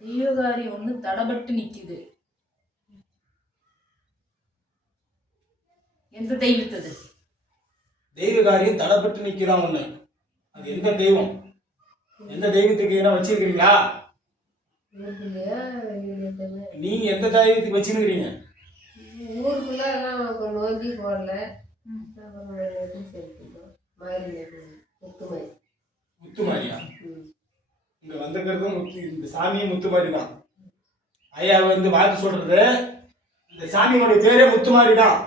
தெய்வகாரி ஒண்ணு தடபட்டு நிக்குது. எந்த தெய்வத்தது? தெய்வகாரியம் தடப்பட்டு நிக்குதான் ஒண்ணு. அது எந்த தெய்வம்? எந்த தெய்வத்துக்கு என்ன வச்சிருக்கீங்களா? நீங்க எந்த தெய்வத்துக்கு வச்சிருக்கீங்க? ஊருக்குள்ள நோக்கி போடல. முத்துமாரியா? இங்க வந்திருக்கிறதும் இந்த சாமியும் முத்துமாரி தான். ஐயா வந்து வாக்கு சொல்றது இந்த சாமியோட பேரே முத்துமாரி தான்.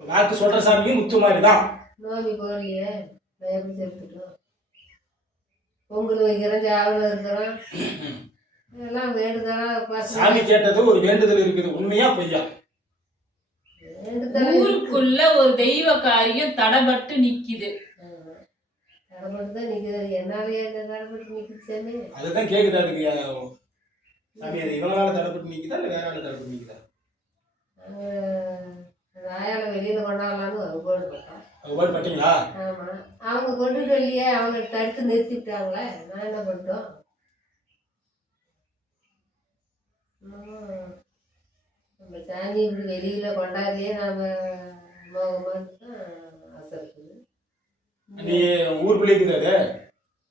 வாக்கு சொல்ற சாமியும் முத்துமாரி தான். நோம்பி போடலையே, எப்படி செலுத்திட்டோம்? பொங்கல் வைக்கிறோம், ஜாவில் இருக்கிறோம், எல்லாம் வேண்டுதலா. சாமி கேட்டது ஒரு வேண்டுதல் இருக்குது, உண்மையா பொய்யா? ஊருக்குள்ள ஒரு தெய்வ காரியம் தடபட்டு நிக்குது. தடபட்டுதான் நிக்குது. என்னாலயே தடபட்டு நிக்குது. அதுதான் கேக்குதா? அதுக்கு சாமி அது இவங்களால தடப்பட்டு நிக்குதா இல்ல வேற ஆளு தடப்பட்டு நிக்குதா? ராயால வெளியில கொண்டாடலான்னு வகுப்பாடு பட்டோம். வகுப்பாடு பட்டீங்களா? ஆமா, அவங்க கொண்டுட்டு இல்லையே, அவங்க தடுத்து நிறுத்திட்டாங்களே, நான் என்ன பண்ணிட்டோம்? நம்ம சாமி இப்படி வெளியில கொண்டாடியே நாம மோகமான்னு ஆசை இருக்குது. நீ ஊருக்குள்ளே இருக்குது? அது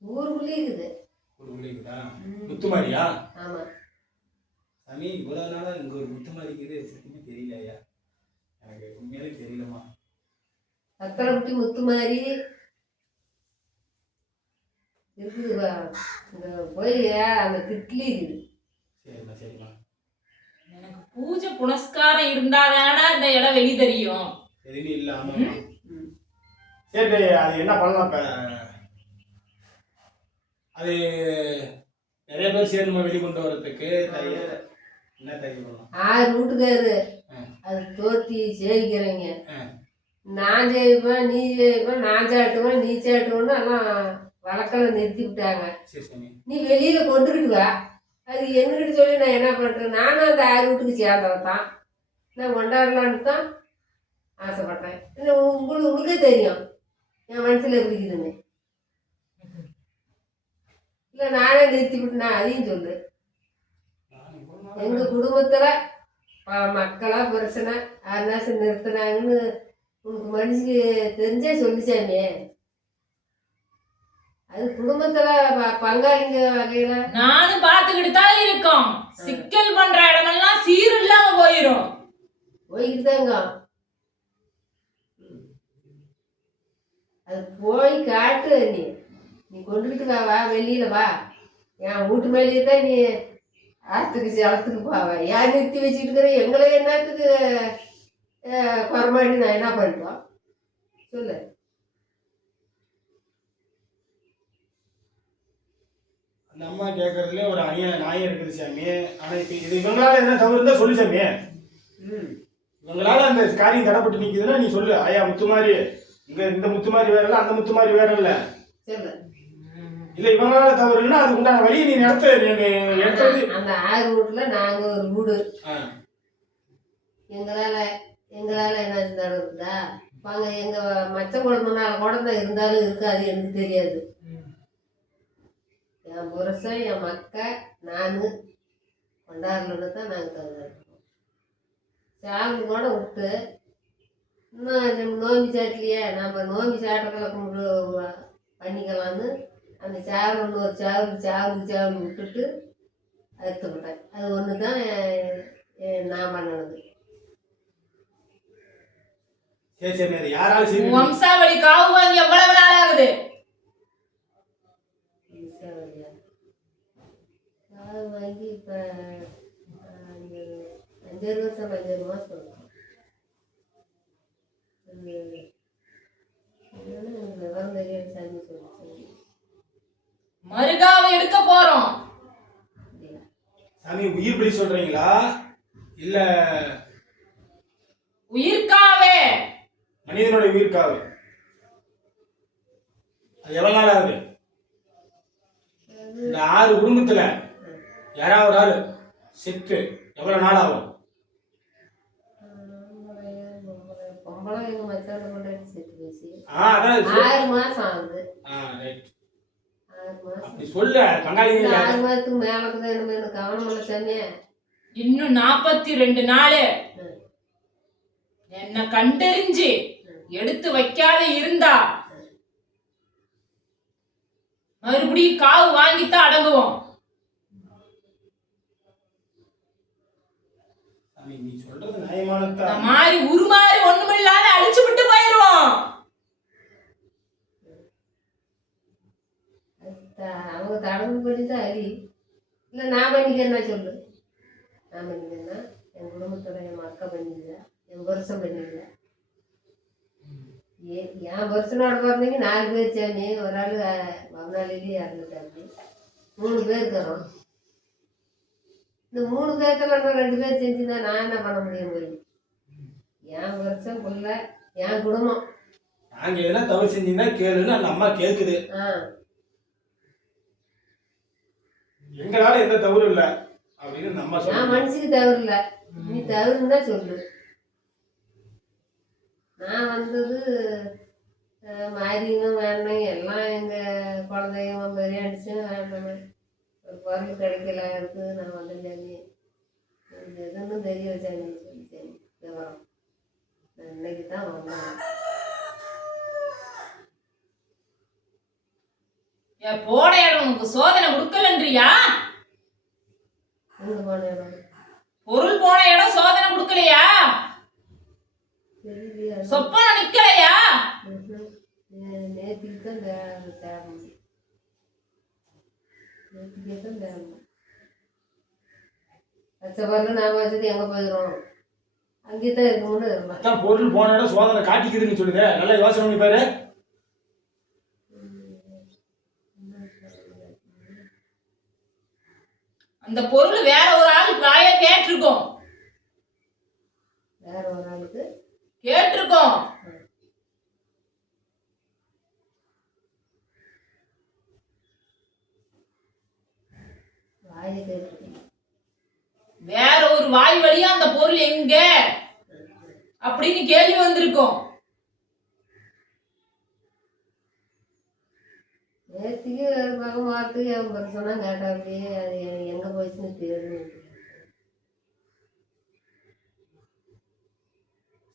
ஊருக்குள்ளே இருக்குது. ஊருக்குள்ளே இருக்குதா? முத்துமாரியா? ஆமா சாமி, இவ்வளவு நாளா இங்க ஒரு முத்துமாரி இருக்குது, சத்தியமா தெரியல ஐயா, எனக்கு உண்மையாலே தெரியலமா. சத்திரப்பட்டி முத்துமாரி இருக்குதுப்பா. இந்த போய் அந்த திட்லி இருக்குது. சரிம்மா சரிம்மா. எனக்கு பூஜை புனஸ்காரம் இருந்தாதானடா இந்த இடம் வெளி தெரியும். எதுவுமே இல்ல. ஆமாம்மா. சரி, அது என்ன பண்ணலாம் இப்ப? அது நிறைய பேர் சேர்ந்து வெளி கொண்டு வர்றதுக்கு என்ன தைரியம் பண்ணலாம்? 6 வீட்டுக்காரு அது தோத்தி சேவிக்கிறீங்க. நான் ஜெயிப்பேன், நீ ஜெயிப்பேன், நான் சாட்டுவேன், நீ சாட்டுவேன்னு எல்லாம் வழக்கெல்லாம் நிறுத்தி விட்டாங்க. நீ வெளியில கொண்டுக்கிட்டு வா. அது எங்ககிட்ட சொல்லி நான் என்ன பண்ணுறேன்? நானும் அந்த 6 வீட்டுக்கு சேர்ந்தவன் தான். நான் கொண்டாடலான்னு தான் ஆசைப்பட்டேன். உங்களுக்கே தெரியும் என் மனசில் எப்படி இருக்குதுன்னு. இல்லை நானே நிறுத்தி விட்டுனா அதையும் சொல்லு. எங்கள் குடும்பத்தில் மக்களா பிரச்சனை அருணாசம் நிறுத்தினாங்கன்னு உனக்கு மனுஷுக்கு தெரிஞ்சே சொல்லிச்சாமே. அது குடும்பத்துல பங்காளிங்க வகையில நானும் பார்த்துக்கிட்டு தான் இருக்கோம். சிக்கல் பண்ற இடமெல்லாம் சீர் இல்லாம போயிடும். போய்கிட்டுதாங்க. அது போய் காட்டு. நீ கொண்டுகிட்டு வா, வெளியில வா. என் வீட்டு மேலேயே தான் நீ ஆற்றுக்கு செலத்துக்கு போவ. ஏன் நிறுத்தி வச்சுட்டு இருக்கிற? எங்களை என்னத்துக்கு குறமாடி நான் என்ன பண்ணுறோம் சொல்லு. அந்த அம்மா கேட்கறதுல ஒரு நியாயம் இருக்குது சாமி. ஆனா இப்ப இது இவங்களால என்ன தவறு இருந்தா சொல்லு சாமி. இவங்களால அந்த காரியம் தடைப்பட்டு நிக்குதுன்னா நீ சொல்லு. ஐயா முத்துமாரி, இங்க இந்த முத்துமாரி வேற இல்ல, அந்த முத்துமாரி வேற இல்ல. இல்ல இவங்களால தவறு இல்லைன்னா அதுக்கு உண்டான வழியை நீ நடத்த. அந்த 6 வீட்டுல நாங்க ஒரு வீடு. எங்களால என்ன நடக்குதா? வாங்க, எங்க மச்ச குழம்புனால குழந்தை இருந்தாலும் இருக்காது, எனக்கு தெரியாது. என் புருஷன், என் மக்க, நான் கொண்டாடலன்னு தான் நாங்கள் தகுந்தோம். சாமி கூட விட்டு இன்னும் நோம்பி சாட்டிலையே, நம்ம நோம்பி சாட்டத்தில் கும்பிட்டு பண்ணிக்கலான்னு அந்த சாவல் ஒன்று ஒரு சாவல் விட்டுட்டு அறுத்துப்பட்டேன். அது ஒன்று தான் நான் பண்ணது. வம்சாவளி காவு வாங்கி எவ்வளவு நாள் ஆகுது? காவு வாங்கி இப்போ 5 வருஷம் 5 மாதம் இருக்கும். விவரம் தெரியாது சாமி சொல்லி மறுகாவை எடுக்க போறோம். சாமி உயிர் பலி சொல்றீங்களா இல்ல உயிர்காவே? மனிதனுடைய உயிர்காவு. அது எவ்வளவு நாள் ஆகுது? இந்த 6 குடும்பத்துல யாராவது ஒரு ஆள் செத்து எவ்வளவு நாள் ஆகும்? பொம்பளை எங்க மச்சான் கொண்டாடி செத்து போச்சு. அதான் 6 மாசம் ஆகுது. ரைட். 6 மாசம். அப்படி சொல்ல பங்காளிங்க 6 மாசத்துக்கு மேல இருக்குது. எனக்கு கவனம் இல்லை சாமி. இன்னும் 42 நாள் என்ன கண்டறிஞ்சு எடுத்து வைக்காத இருந்தா மறுபடியும் காவு வாங்கித்தான் அடங்குவோம். நீ சொல்றது நியாயமானதா? இந்த மாதிரி உருமாறி ஒண்ணுமில்லாத அழிச்சு விட்டு போயிருவோம். அவங்க தடவு பண்ணிதான் அடி இல்லை. நான் பண்ணிக்கிறேன்னா சொல்லு. நான் பண்ணிக்கிறேன்னா என் குடும்பத்தோட என் அக்கா பண்ணிக்கல, என் வருஷம் பண்ணிக்கல. என் வருஷனோட பிறந்தீங்க 4 பேர் சாமி. ஒரு ஆள் மறுநாளிலேயே இறந்துட்டாங்க. 3 பேர் இருக்கிறோம். இந்த 3 பேர்த்துல 2 பேர் செஞ்சுருந்தா நான் என்ன பண்ண முடியும்? போய் என் வருஷம் புள்ள என் குடும்பம். நாங்க எதனா தவறு செஞ்சீங்கன்னா கேளுன்னு அந்த அம்மா கேக்குது. எங்களால எந்த தவறு இல்லை அப்படின்னு நம்ம நான் மனுஷுக்கு தவறு இல்லை. நீ தவறுன்னா சொல்லு. நான் வந்தது மாரியும் வேணும் எல்லாம் எங்கள் குழந்தைங்க பெரியாடிச்சும் வேண்டாம். ஒரு பொருள் கிடைக்கல இருக்குது. நான் வந்தேன் சாமி. எதுன்னு தெரிய வச்சாங்க சொல்லிச்சேன் விவரம். நான் இன்னைக்கு தான் வந்தேன். போன இடம் உனக்கு சோதனை கொடுக்கலன்றியா? எங்க போன இடம்? பொருள் போன இடம் சோதனை கொடுக்கலையா? சொப்பன நிக்கலையா? நேற்றுக்கு தான் தேடணும். நேற்றுக்கே தான் தேடணும். பச்சை பொருள் நான் வச்சது எங்கே போயிடும்? அங்கே தான் இருக்கணும்னு இருந்தான். பொருள் போன இடம் சோதனை காட்டிக்குதுன்னு சொல்லுங்க. நல்லா யோசனை பண்ணி பாரு. அந்த பொருள் வேற ஒரு ஆள் வாய கேட்டிருக்கோம். வேற ஒரு ஆளுக்கு கேட்டிருக்கோம். வாயை கேட்டு வேற ஒரு வாய் வழியா அந்த பொருள் எங்க அப்படின்னு கேள்வி வந்திருக்கோம். நேற்றுக்கு பக்கம் வார்த்தைக்கு அவன் பெருசானா கேட்டா அப்படியே அது எங்கே போயிடுச்சுன்னு தெரியும்.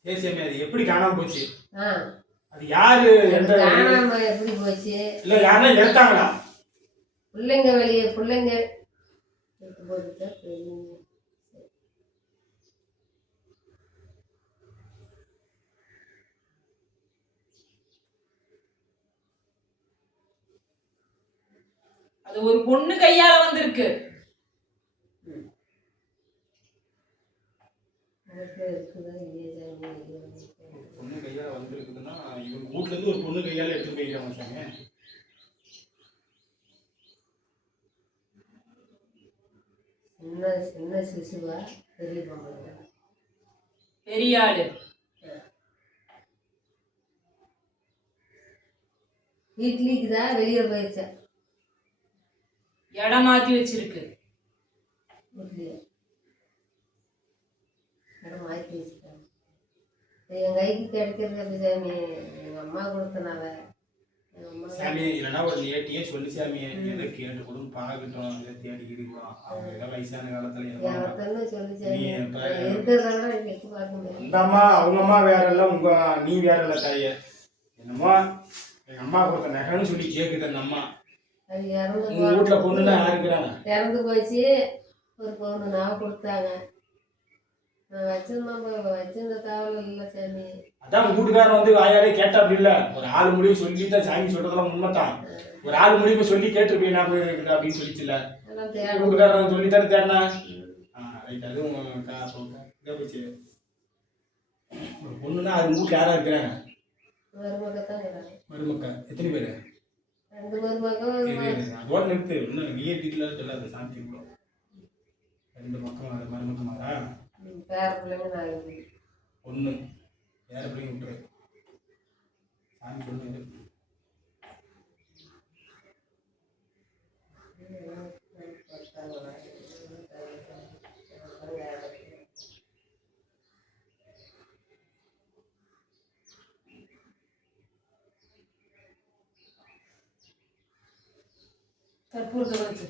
சரி, அது எப்படி காணாம போச்சு? ஆ, அது யாரு எந்த காணாம எப்படி போச்சு? இல்ல யாரா எடுத்தாங்களா? பிள்ளைங்க வெளியே பிள்ளைங்க எடுத்து போட்டுட்டா தெரியும். அது ஒரு பொண்ணு கையால வந்திருக்கு. பொண்ணு கையால வந்திருக்குதுன்னா இவங்க வீட்ல இருந்து ஒரு பொண்ணு கையால எடுத்து போயிருக்காங்க சாமி. சின்ன சிசுவா பெரிய பொம்பளை? பெரிய ஆளு. வீட்லிக்கு தான் வெளியே போயிடுச்சா? இடம் மாத்தி வச்சிருக்கு. வீட்லயே இடம் மாற்றி வச்சுட்டாங்க. என் கைக்கு கிடைக்கிறது அப்படி சாமி. எங்கள் அம்மா கொடுத்தனால சாமி இல்லைன்னா ஒரு ஏட்டியே சொல்லி சாமி எதை கேட்டு கூட பார்க்கட்டும். இதை தேடி கிடிக்கலாம். அவங்க ஏதோ வயசான காலத்துல சொல்லி சாமி இருக்கிறதெல்லாம் எட்டு பார்க்க முடியாது. அந்த அம்மா அவங்க அம்மா வேற இல்லை, உங்க நீ வேற இல்லை தாயே. என்னமோ எங்க அம்மா கொடுத்த நகைன்னு சொல்லி கேக்குது அந்த அம்மா. அது இறந்து உங்க வீட்டுல பொண்ணுன்னா யாருக்குறாங்க? இறந்து போச்சு. ஒரு பொண்ணு நான் கொடுத்தாங்க. நான் வச்சிருந்த தகவல் இல்லை சாமி. அதான் உங்க வீட்டுக்காரன் வந்து வாயாலே கேட்டா அப்படி இல்ல. ஒரு ஆள் முடிவு சொல்லிதான் சாமி சொல்றதெல்லாம் உண்மைதான். ஒரு ஆள் முடிவு சொல்லி கேட்டுருப்பீங்க நான் போயிருக்குது அப்படின்னு சொல்லிச்சுல. வீட்டுக்காரன் சொல்லித்தானே தேடினா. ரைட். அதுவும் இதை போச்சு. ஒரு பொண்ணுன்னா அது வீட்டுல யாரா இருக்கிறாங்க? மருமகத்தான் இருக்கிறாங்க. மருமக்கா எத்தனை பேரு? 2 மருமகம். அதோட நிறுத்து. இன்னும் நீயே டீட்டெயிலாக சொல்லாத சாந்தி கூட. 2 மக்கள் மருமக்கமாரா? பேர பிள்ளைங்க 4 பேர். ஒன்று வேற பிள்ளைங்க விட்டுரு. சாமி சொல்லுங்க. கற்பூரத்தை வச்சு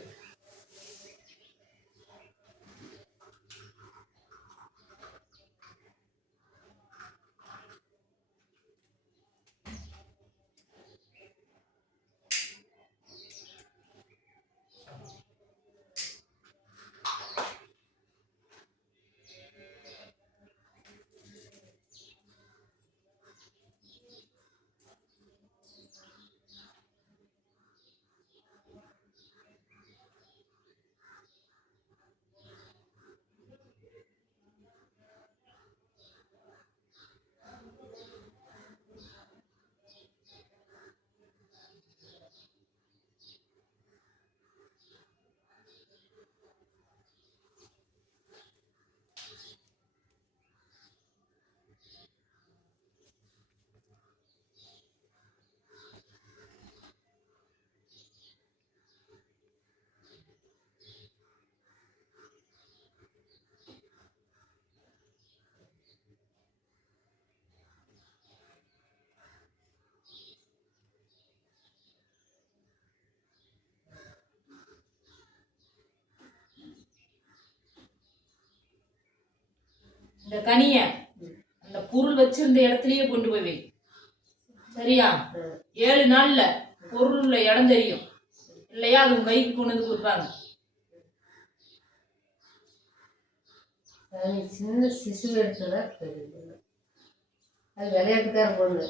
இந்த கனிய அந்த பொருள் வச்சிருந்த இடத்துலயே கொண்டு போய் வை. சரியா? 7 நாள்ல பொருள் உள்ள இடம் தெரியும் இல்லையா? அது உங்க கைக்கு கொண்டு வந்து கொடுப்பாங்க. சின்ன சிசு எடுத்ததா தெரியுது. அது விளையாட்டுக்கார பொண்ணு.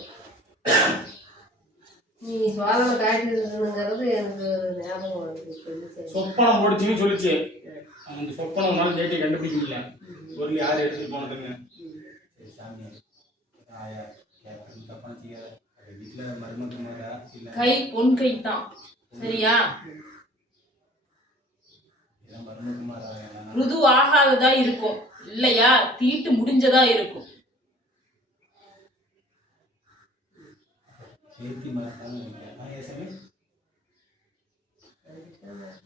நீ சோதனை காட்டிருக்குங்கிறது எனக்கு ஒரு ஞாபகம் வருது. சொப்பனம் போடுச்சுன்னு சொல்லிச்சு. அந்த சொப்பனம் நாள் டேட்டை கண்டுபிடிக்க முடியல. பொருள் யார் எடுத்துட்டு போனதுங்க? சரி சாமி, ஆயா தப்பா செய்யாத. வீட்டுல மருமக கை பொன் கை தான். சரியா? ருது ஆகாததா இருக்கும் இல்லையா? தீட்டு முடிஞ்சதா இருக்கும்.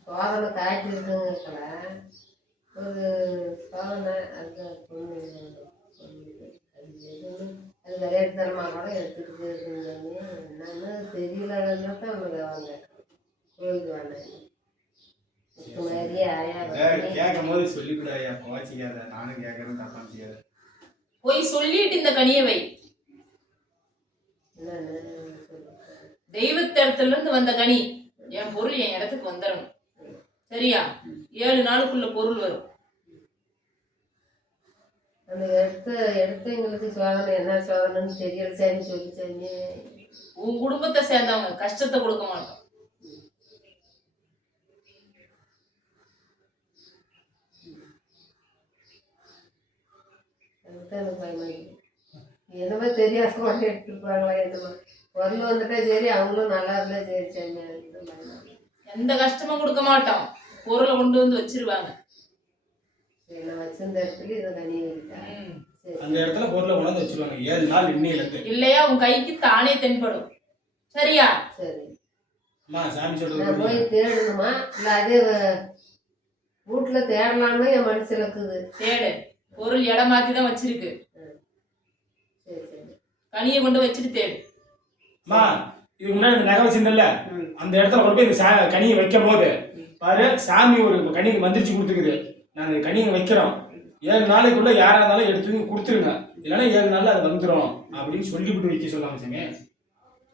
சோதனை காட்டி இருக்குங்கல ஒரு சோதனை அந்த பொண்ணு அது விளையாட்டுத்தனமாக கூட எடுத்துட்டு போயிருக்குங்க. என்னன்னு தெரியலன்னு தான் அவங்க அவங்க கோயிலுக்கு வந்தாங்க. போய் சொல்லிட்டு இந்த கனியை வை. தெய்வத்திடத்துல இருந்து வந்த கனி, என் பொருள் என் இடத்துக்கு வந்துடணும். சரியா? 7 நாளுக்குள்ள பொருள் வரும். அந்த எடுத்த எங்களுக்கு சோதனை என்ன சோதனைன்னு தெரியல சாமி சொல்லிச்சாமி. உன் குடும்பத்தை சேர்ந்தவங்க கஷ்டத்தை கொடுக்க மாட்டோம். எனக்கு பயமாயிடுது. என்னமோ தெரியாத கூட எடுத்துருப்பாங்களா? என்னமோ பொருள் வந்துட்டா சரி, அவங்களும் நல்லா இருந்தா சரி சாமி. எந்த கஷ்டமும் கொடுக்க மாட்டோம். பொருளை கொண்டு வந்து வச்சிருவாங்க. நான் வச்சிருந்த இடத்துல இதை தனியா அந்த இடத்துல பொருளை கொண்டு வந்து வச்சிருவாங்க 7 நாள் இன்னையில இருந்து. இல்லையா உன் கைக்கு தானே தென்படும். சரியா? சரி. அம்மா சாமி சொல்றது நான் போய் தேடணுமா இல்ல அதே வீட்டுல தேடலாம்னு என் மனசுல இருக்குது. தேடு. பொருள் இடம் மாத்தி தான் வச்சிருக்கு. சரி சரி. கனியை கொண்டு வச்சுட்டு தேடு. அம்மா இதுக்கு முன்னாடி இந்த நகை வச்சிருந்தல, அந்த இடத்துல கொண்டு போய் இந்த கனியை வைக்கும் போது பாரு, சாமி ஒரு கனியை மந்திரிச்சு கொடுத்துக்குது. நாங்கள் கனியை வைக்கிறோம், 7 நாளைக்குள்ள யாரா இருந்தாலும் எடுத்து கொடுத்துருங்க, இல்லைன்னா 7 நாள்ல அது வந்துடும் அப்படின்னு சொல்லிவிட்டு வைக்க சொல்லாம சாமி.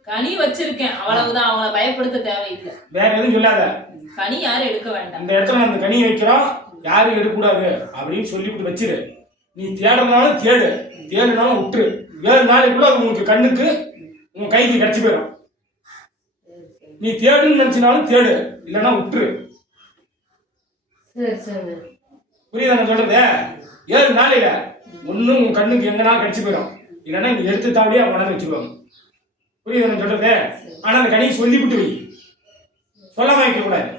கனி வச்சிருக்கேன் அவ்வளவுதான். அவங்கள பயப்படுத்த தேவையில்லை. வேற எதுவும் சொல்லாத. கனி யாரும் எடுக்க வேண்டாம். இந்த இடத்துல அந்த கனியை வைக்கிறோம், யாரும் எடுக்கக்கூடாது அப்படின்னு சொல்லிவிட்டு வச்சிரு. நீ தேடுறதுனாலும் தேடு, தேடுனாலும் விட்டுரு. 7 நாளைக்குள்ள அது உங்களுக்கு கண்ணுக்கு உங்க கைக்கு கிடைச்சி போயிடும். நீ தேடுன்னு நினைச்சினாலும் தேடு, இல்லைன்னா விட்டுரு. புரியுதா நான் சொல்றது? 7 நாளையில ஒன்னும் உன் கண்ணுக்கு எங்கனாலும் கிடைச்சி போயிடும், இல்லைன்னா நீ எடுத்து தாவடியே மனதை வச்சுருவாங்க. புரியுதா நான் சொல்றது? ஆனா அந்த கனியை சொல்லிவிட்டு வை, சொல்லாம வைக்க கூடாது.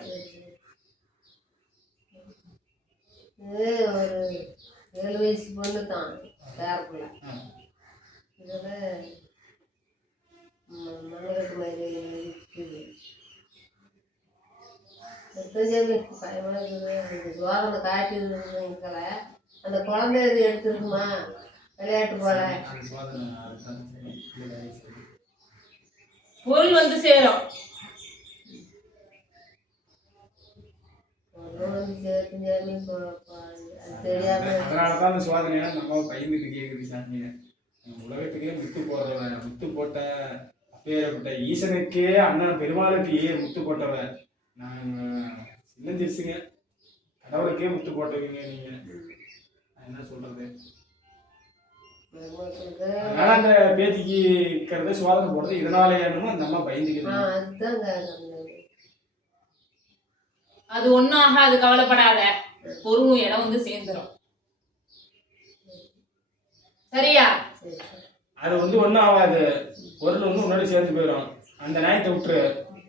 ஒரு 7 வயசு பொண்ணு தான் பேரப்புள்ள. இதுல மண்ணுக்கு மாதிரி இருக்குது. பயமா இருக்குது. அந்த சோதனை காட்டி இருக்கல, அந்த குழந்தை இது எடுத்துருக்குமா விளையாட்டு போல. பொருள் வந்து சேரும். வந்து சேர்த்து சாமி அது தெரியாம அதனாலதான் அந்த சோதனையா அந்த அம்மாவை பயந்துட்டு கேக்குது சாமி. உலகத்துக்கே முத்து போட்ட அப்பேற்பட்ட ஈசனுக்கே அண்ணன் பெருமாளுக்கு முத்து போட்டவ நான் சின்ன திருசுங்க. கடவுளுக்கே முத்து போட்டவங்க நீங்க, நான் என்ன சொல்றது. அதனால அந்த பேத்திக்கு இருக்கிறத சோதனை போடுறது இதனால என்னமோ அந்த அம்மா பயந்துக்குது. அது ஒண்ணும் ஆகாது, கவலைப்படாத. பொருளும் இடம் வந்து சேர்ந்துரும். சரியா? அது வந்து ஒன்றும் ஆகாது, பொருள் வந்து முன்னாடி சேர்ந்து போயிடும். அந்த நியாயத்தை விட்டுரு.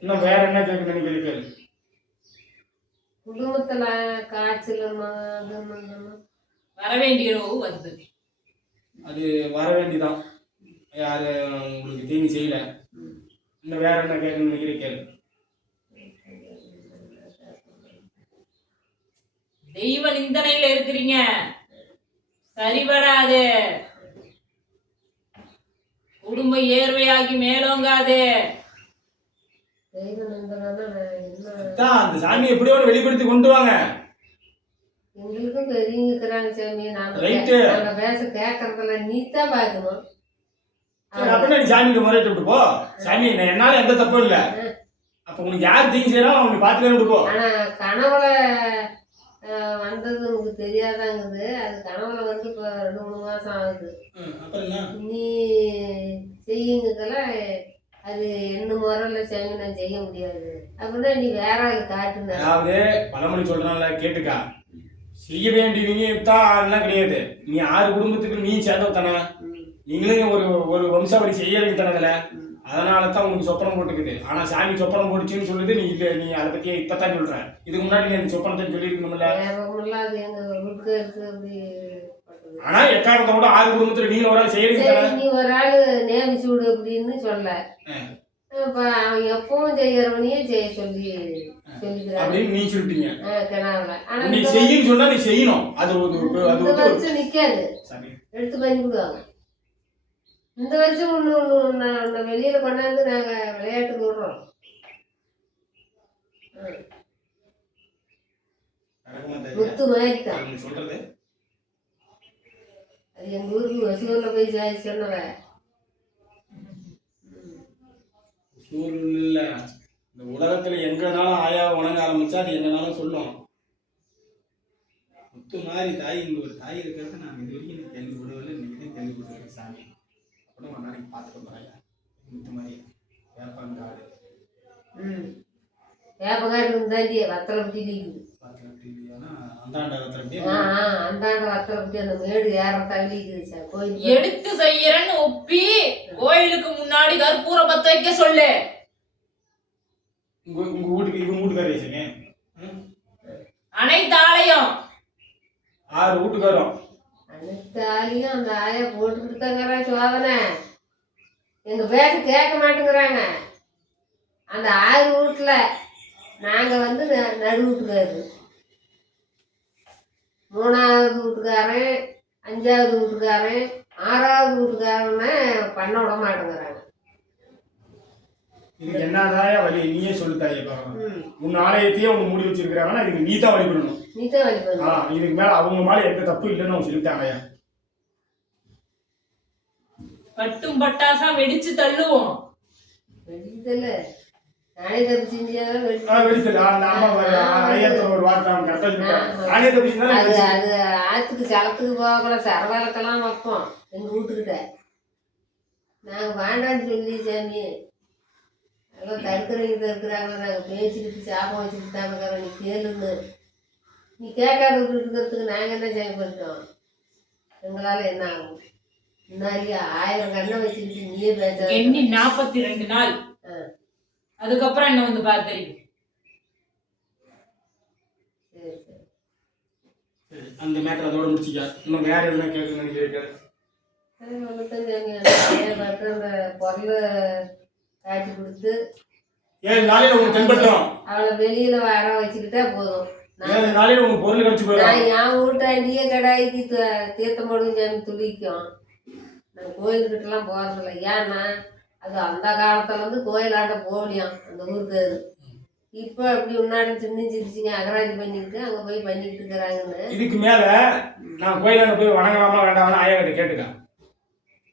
இன்னும் வேற என்ன கேட்க நினைக்கிறீர்கள்? குடும்பத்துல காய்ச்சல் வர வேண்டிய வருது. அது வர வேண்டிதான். யாரு உங்களுக்கு தீனி செய்யல. இன்னும் வேற என்ன கேட்க நினைக்கிறீர்கள்? தெய்வ நிந்தனையில இருக்கிறீங்க, சரிபடாது. குடும்ப ஏர்வையாகி மேலோங்காது. அந்த சாமி எப்படியோ வெளிப்படுத்தி கொண்டு வாங்க. எங்களுக்கும் பெரியவங்க இருக்கிறாங்க சாமி. நாங்க பேச கேட்கறதுல நீதான் பாக்கணும். அப்படின்னா நீ சாமிக்கு முறையிட்டு விட்டு போ. சாமி என்னால எந்த தப்பும் இல்ல. அப்ப உனக்கு யார் தீங்கு செய்யறாலும் அவங்க பாத்துக்க விட்டு போ. ஆனா கனவுல வந்தது உனக்கு தெரியாதாங்குது. அது கனவுல வந்து இப்ப 2-3 மாசம் ஆகுது. நீ செய்யுங்கெல்லாம் அது என்ன முறையில சாமி நான் செய்ய முடியாது அப்படின்னா நீ வேற ஆள் காட்டுன. அதாவது பழமொழி சொல்றான்ல, கேட்டுக்கா. செய்ய வேண்டியவங்க தான் எல்லாம் கிடையாது. நீ 6 குடும்பத்துக்கு நீ சேர்ந்தவத்தானே. நீங்களும் ஒரு வம்சாவளி செய்யறதுக்கு தானதுல. அதனால தான் உங்களுக்கு சொப்பனம் போட்டுக்குது. ஆனா சாமி சொப்பனம் போட்டுச்சுன்னு சொல்லுது. நீ இல்ல, நீ அதை பத்தி இப்பதான் சொல்ற. இதுக்கு முன்னாடி நீ அந்த சொப்பனத்தை சொல்லிருக்கணும்ல. ஆனா எக்காரணத்தோட 6 குடும்பத்துல நீங்க ஒரு ஆள் செய்யறீங்க. நீ ஒரு ஆள் நேமிச்சு விடு அப்படின்னு சொல்ல. இப்ப அவன் எப்பவும் செய்யறவனையே செய்ய சொல்லி அப்படின்னு நீ சொல்லிட்டீங்க. ஆனா நீ செய்யன்னு சொன்னா நீ செய்யணும். அது இந்த வருஷம் நிக்காது, எடுத்து பண்ணி விடுவாங்க. இந்த வருஷம் ஒண்ணு வெளியில கொண்டாந்து நாங்க விளையாட்டுக்கு விடுறோம். முத்து மாதிரி தான் சொல்றது. அது எங்க ஊருக்கு வசூர்ல போய் சொன்னவ. இல்ல, இந்த உலகத்துல எங்கனாலும் ஆயாவை வணங்க ஆரம்பிச்சா அது எங்கனாலும் சொல்லும். முத்து மாதிரி தாய், இங்க ஒரு தாய் இருக்கிறது நான் இது வரைக்கும் கேள்விப்படவில்லை. இன்னைக்கு கேள்விப்பட்டிருக்கேன் சாமி. அப்படின்னு ஒரு நாளைக்கு பார்த்துட்டு போறாங்க. முத்து மாதிரி வேப்பங்காடு. வேப்பங்காடு இருந்தாண்டி வத்தலப்பட்டி இருக்குது. அந்தாண்ட வத்தலப்பட்டி அந்த மேடு ஏற தள்ளி இருக்குது. கோயில் எடுத்து செய்யறன்னு ஒப்பி கோயிலுக்கு முன்னாடி கற்பூர பத்த வைக்க சொல்லு. உங்க வீட்டுக்கு இவங்க வீட்டுக்காரே அனைத்து ஆலயம் 6 வீட்டுக்காரம் அனைத்து ஆலயம் அந்த ஆயா போட்டுக்கிட்டு தாங்கிறா சோதனை. எங்க பேச கேட்க மாட்டேங்கிறாங்க. அந்த 6 வீட்டுல நாங்க வந்து நடு வீட்டுக்காரு, 3வது வீட்டுக்காரன், 5வது வீட்டுக்காரன், 6வது வீட்டுக்காரன்னு பண்ண விட மாட்டேங்கிறாங்க. இதுக்கு என்னதாயா வழி நீயே சொல்லுத்தாயே. உன் ஆலயத்தையே அவங்க மூடி வச்சிருக்கிறாங்கன்னா இதுக்கு நீ தான் வழிபடணும். நீதான் வழிபடணும். இதுக்கு மேல அவங்க மேல எந்த தப்பு இல்லைன்னு அவங்க சொல்லிட்டாங்கயா. பட்டும் பட்டாசா வெடிச்சு தள்ளுவோம். வெடிச்சதில்ல, நானே தப்பு செஞ்சாலும் அது ஆத்துக்கு சலத்துக்கு போகல சரவாலக்கெல்லாம் வைப்போம் எங்க வீட்டுக்கிட்ட. நாங்க வேண்டான்னு சொல்லி சாமி எல்லாம் தடுக்கிறவங்க இருக்கிறாங்க. நாங்கள் பேசிக்கிட்டு சாப்பம் வச்சுக்கிட்டு தான் இருக்கிறோம். நீ கேளுன்னு நீ கேட்காத விட்டு இருக்கிறதுக்கு நாங்கள் என்ன சாமி பண்ணிட்டோம்? எங்களால் என்ன ஆகும்? முன்னாடியே 1000 கண்ணை வச்சுக்கிட்டு நீயே பேச எண்ணி 42 நாள். அதுக்கப்புறம் என்ன வந்து பார்த்து தெரியும். அந்த மேட்டர் அதோட முடிச்சிக்க. இன்னும் வேற எதுனா கேட்கணும்னு நினைக்கிறேன். அந்த பொருளை காட்டி கொடுத்து 7 நாளையில உங்களுக்கு தென்பட்டோம். அவளை வெளியில வர வச்சுக்கிட்டா போதும். 7 நாளையில உங்க பொருள் கிடைச்சு போயிடும். என் வீட்டாண்டியே கடாய்க்கு தீர்த்தம் போடும் சாமி துளிக்கும். நான் கோயில்கிட்டலாம் போறதில்ல. ஏன்னா அது அந்த காலத்துல இருந்து கோயிலாண்ட போகலையாம் அந்த ஊருக்கு. இப்போ அப்படி முன்னாடி சிரிச்சிங்க அகராதி பண்ணிக்கிட்டு அங்கே போய் பண்ணிக்கிட்டு இருக்கிறாங்கன்னு. இதுக்கு மேல நான் கோயிலாண்ட போய் வணங்கலாமா வேண்டாம்னு ஆயா கிட்ட கேட்டுக்க.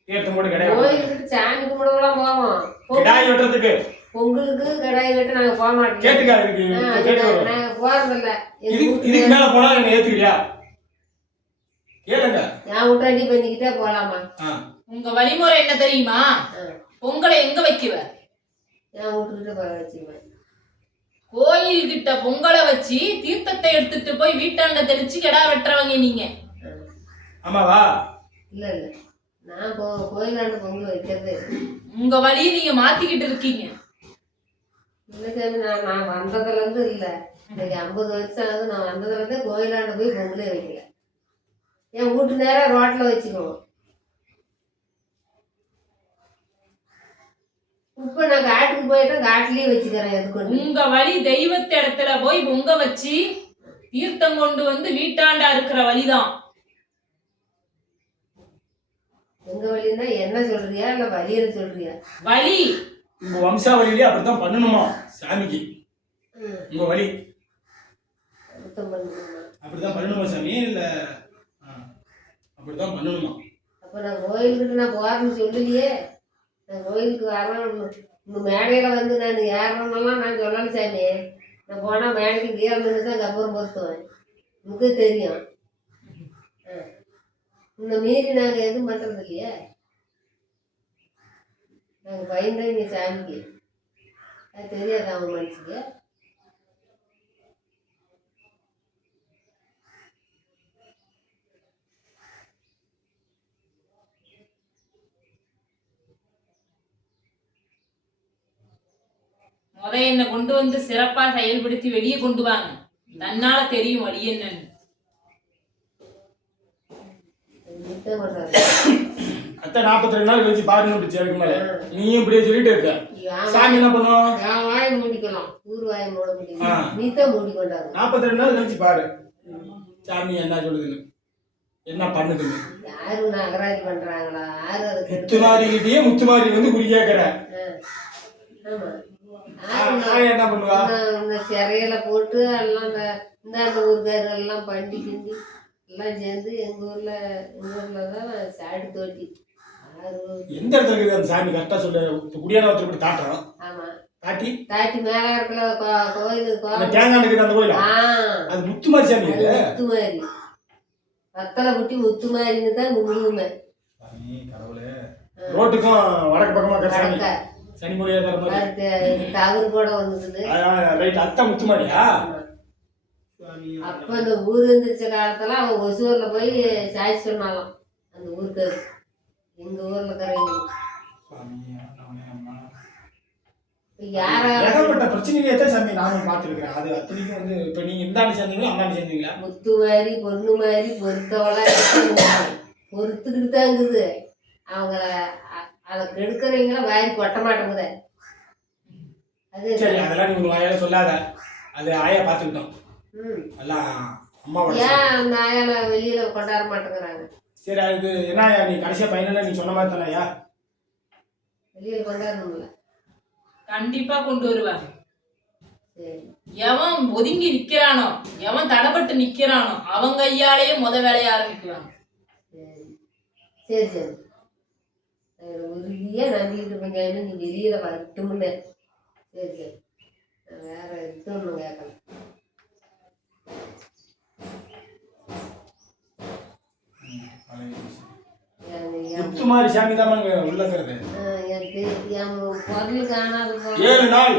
தீர்த்தம் போட்டு கிடையாது கோயிலுக்கு சாமி கும்பிடலாம் போவோம். கிடாய் வெட்டுறதுக்கு பொங்கலுக்கு கடாய் வெட்ட நாங்க போக மாட்டோம். கேட்டுக்கா இதுக்கு கேட்டு வரும். நாங்க போறதில்ல. இதுக்கு மேல போனா என்ன ஏத்துக்கிறியா கேளுங்க. என் விட்டாண்டி பண்ணிக்கிட்டே போலாமா? உங்க வழிமுறை என்ன தெரியுமா? பொங்கலை எங்க வைக்குவ? என் வீட்டுக்கிட்ட போய் வச்சுக்குவேன். கோயில் கிட்ட பொங்கலை வச்சு தீர்த்தத்தை எடுத்துட்டு போய் வீட்டாண்ட தெளிச்சு கிடா வெட்டுறவங்க நீங்க. ஆமாவா? இல்ல இல்ல, நான் கோயிலாண்ட பொங்கல் வைக்கிறது. உங்க வழியை நீங்க மாத்திக்கிட்டு இருக்கீங்க. இல்ல சாமி, நான் வந்ததுல இருந்து இல்ல, இன்னைக்கு 50 வருஷம் ஆகுது. நான் வந்ததுல இருந்தே கோயிலாண்ட போய் பொங்கலே வைக்கல. என் வீட்டு நேரம் ரோட்ல வச்சுக்குவோம். இப்ப நான் காட்டுக்கு போயிட்டா காட்டுலயே வச்சுக்கிறேன். எதுக்கு உங்க வழி தெய்வத்த இடத்துல போய் பொங்க வச்சு தீர்த்தம் கொண்டு வந்து வீட்டாண்டா இருக்கிற வழிதான் எங்க வழின்னா என்ன சொல்றியா இல்ல வழியில சொல்றியா? வழி. உங்க வம்சாவளியிலே அப்படித்தான் பண்ணணுமா சாமிக்கு? உங்க வழி அப்படித்தான் பண்ணணுமா சாமி? இல்ல அப்படித்தான் பண்ணணுமா? அப்ப நான் கோயிலுக்கிட்ட நான் போறேன்னு சொல்லலையே. நான் கோயிலுக்கு வரேன். இந்த மேடையில வந்து நான் ஏறணும்லாம் நான் சொல்லல சாமி. நான் போனா மேடைக்கு ஏறணுன்னு தான் கப்பூரம் பொருத்துவேன். உனக்கு தெரியும். இந்த மீறி நாங்கள் எதுவும் பண்ணுறது இல்லையே. நாங்கள் பயந்தாங்க சாமிக்கு. அது தெரியாது அவங்க மனசுக்கு. என்ன கொண்டு வந்து சிறப்பா செயல்படுத்தி வெளியே கொண்டு வாங்க. தன்னால தெரியும் வழி என்னன்னு. அத்தை 42 நாள் கழிச்சு பாருங்க மேல நீயும் இப்படியே சொல்லிட்டு இருக்க. சாமி என்ன பண்ணுவோம்? வாய மூடிக்கலாம். ஊர் வாய மூட முடியும். நீ தான் மூடிக்கொண்டாரு. 42 நாள் கழிச்சு பாரு சாமி என்ன சொல்லுதுன்னு, என்ன பண்ணுதுன்னு. யாரு நகராஜி பண்றாங்களா? யாரு அது? முத்துமாரிக்கிட்டே முத்துமாரி வந்து குறி கேட்கிற. ஆமா, என்ன பண்ணுவா? சிறையில போட்டு எல்லாம் இந்த ஊருக்காரர் எல்லாம் பண்டி கிண்டி எல்லாம் சேர்ந்து எங்க ஊர்ல தான் சாடி தோட்டி. எந்த இடத்துல இருக்குது அந்த சாமி? கரெக்டா சொல்லு. குடியான ஒருத்தர் தாட்டுறோம். ஆமா, தாட்டி தாட்டி மேல இருக்கிற கோயிலுக்கு தேங்காய் இருக்குது அந்த கோயில். அது முத்துமாரி சாமி. முத்துமாரி பத்தலை குட்டி முத்துமாரின்னு தான் கும்பிடுவோமே. கடவுளே. ரோட்டுக்கும் வடக்கு பக்கமா சாமி சனி மொழியா தர மாதிரி தவறு கூட வந்துருக்குது. ரைட். அத்தை முத்துமாரியா? அப்ப இந்த ஊர் இருந்துச்ச காலத்துல அவன் ஒசூர்ல போய் சாட்சி சொன்னாலும் அந்த ஊருக்கு எங்க ஊர்ல இருக்கிறவங்க ஏகப்பட்ட பிரச்சனையே தான் சாமி நானும் பார்த்துருக்கேன். அது அத்தனைக்கும் வந்து இப்போ நீங்க இந்தாண்டு சேர்ந்தீங்களா அந்தாண்டு சேர்ந்தீங்களா? முத்து மாதிரி பொண்ணு மாதிரி பொறுத்தவளா பொறுத்துக்கிட்டு தான் இருக்குது. அவங்கள அதை கெடுக்கிறவங்கள வாரி கொட்ட மாட்டேங்குத. அது சரி, அதெல்லாம் நீங்க வாயால சொல்லாத. அது ஆயா பார்த்துக்கிட்டோம். எல்லாம் அம்மாவோட. ஏன் அந்த ஆயால வெளியில கொண்டாட மாட்டேங்கிறாங்க? சரி, அது என்ன ஆயா நீ கடைசியா பையனில் நீ சொன்ன மாதிரி தானே வெளியில கொண்டாடணும்ல? கண்டிப்பா கொண்டு வருவாங்க. சரி, எவன் ஒதுங்கி நிக்கிறானோ, எவன் தடப்பட்டு நிக்கிறானோ அவங்க ஐயாலேயே வேலைய ஆரம்பிக்குவாங்க. சரி சரி, உறுதியா நம்பிக்கிட்டு இருப்பேன். நீ வெளியில வரட்டும்ல. சரி சரி, வேற எதுவும் ஒன்றும் கேட்கல. முத்துமாரி சாமி தான் உள்ளங்கிறது. என் பொருள் காணாது. 7 நாள்